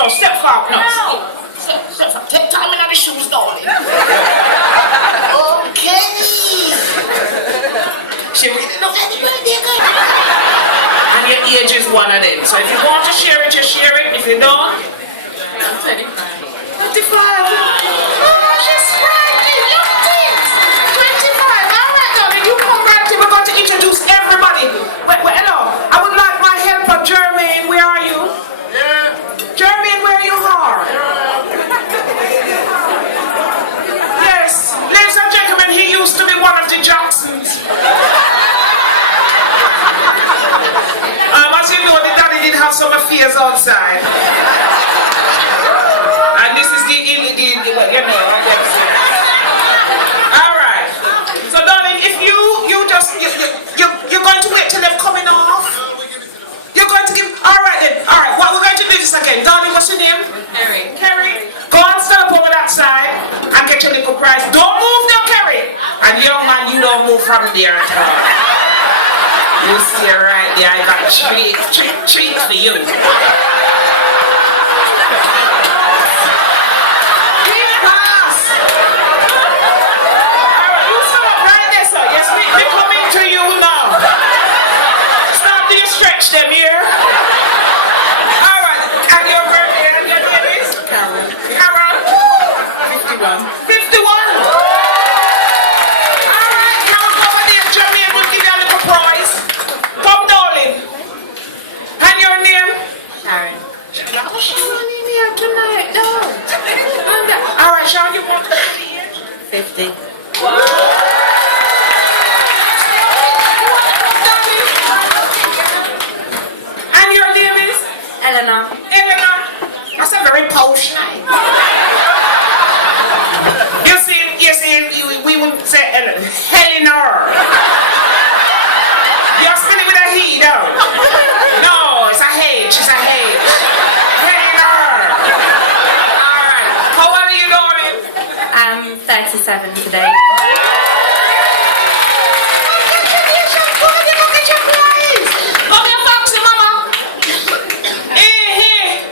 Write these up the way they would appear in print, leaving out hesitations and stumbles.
No, step forward. No. Step forward. Take time in the shoes, darling. Okay. She really know happy birthday, girl. And your age is one of them. So if you want to share it, just share it. If you don't, I'm 25. 25. Oh, she's sprightly. Young things. 25. All right, darling. You come back to. We're going to introduce everybody. Wait, hello. I would like my helper, Jermaine. Where are you? Yeah. Jermaine, where you are? Yes. Ladies and gentlemen, he used to be one of the Jacksons. As you know, the daddy did have some affairs outside. And this is you know, all right. So, darling, if you're going to wait till they're coming off. You're going to give. All right then. All right. What we're going to do this again, darling. What's your name? Kerry. Kerry. Go and stand up over that side and get your little prize. Don't move now, Kerry. And young man, you don't move from there at all. You see right there, I got treat for you. Keep pass. Alright, you stand up right there, sir. Yes, we're coming to you now. Stop the stretch them here. Alright, and your birthday and your name is? Carol. Carol. 51. 51. Alright, Carol, go over there. Jermaine will give you a little prize. Come, darling. And your name? Sharon. Oh, Sharon in here tonight, dog. All right, Sharon, you want to see it? 50. And your name is? Eleanor. Eleanor. That's a very posh name. You see, we would say Eleanor. You're spelling with a he, though. No, it's a H. It's a H. Eleanor. All right. How old are you, darling? I'm 37 today. Congratulations, God, you look at your prize. Come here, Foxy, mama. Hey.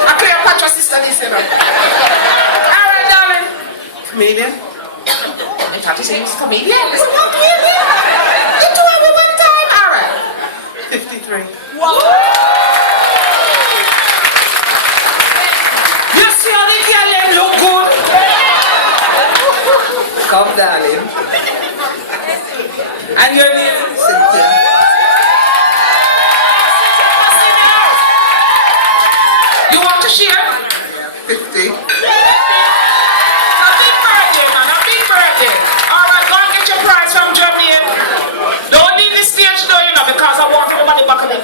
I Cleopatra sister, this, you know. All right, darling. Comedian. I thought you said he was a comedian. It's not comedian. You two have it one time. All right. 53. Wow. You see how the girl look good? Come, darling. And your name? Cynthia. You want to share? 50. A big birthday, man. A big birthday. All right, go and get your prize from Jermaine. Don't leave the stage though, you know, because I want everybody back at the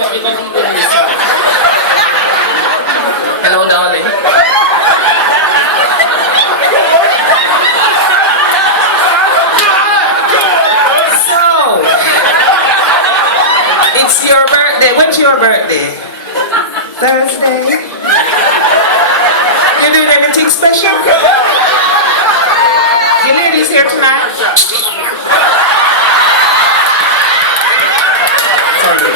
Hello, darling. So, it's your birthday. When's your birthday? Thursday. You doing anything special? You ladies here tonight? Sorry.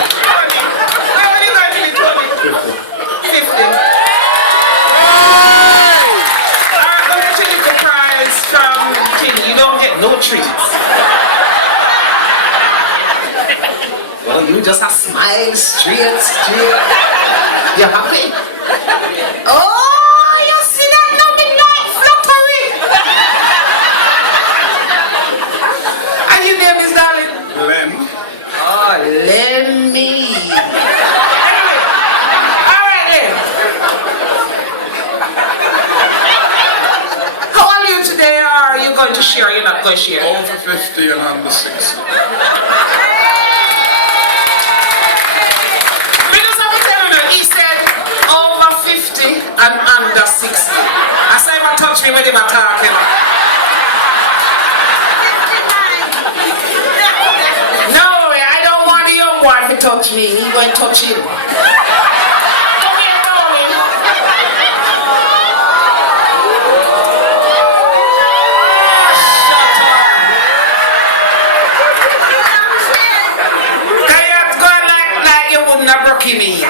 How many guys did you 50. Alright, go get your little prize from Tinny. You don't get no treats. Well, you just a smile straight. You happy? Oh, you see that no midnight fluttery? And your name is, darling? Len. Oh, Lemmy. Anyway, all right then. How old are you today, or are you going to share? You're not going to share. Over 50 and under 60. He said over 50 and under 60. I said, if I touch me with him, I'm talking. No, I don't want the young one to touch me. He's going to touch him. Come here, darling. Shut up. Can you go like you wouldn't have broken me?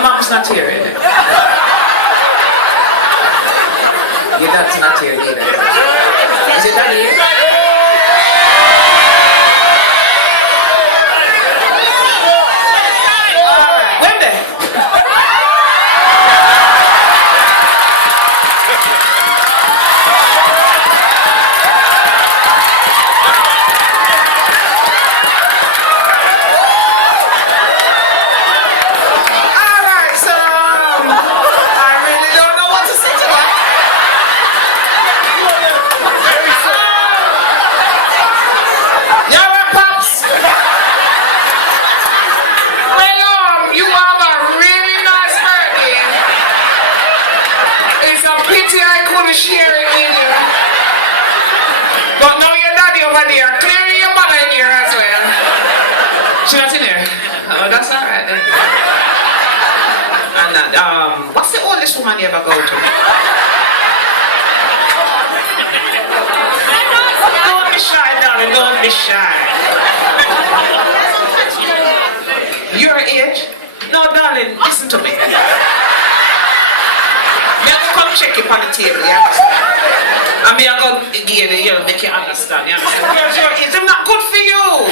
Your mom's not here, is it? Your dad's not here either. Is it that here? When there? Alright, so I really don't know what to say to that. Yeah, right, Pops? Well, you have a really nice birthday. It's a pity I couldn't share it with you. But now your daddy over there, clearly your mother in here as well. She not in here? Oh, that's alright then. And what's the oldest woman you ever go to? Don't be shy, darling, don't be shy. Your age? No, darling, listen to me. Let me come check it on the table, you understand? I mean, I'm going to give you, make you understand, you understand? Your age is not good for you.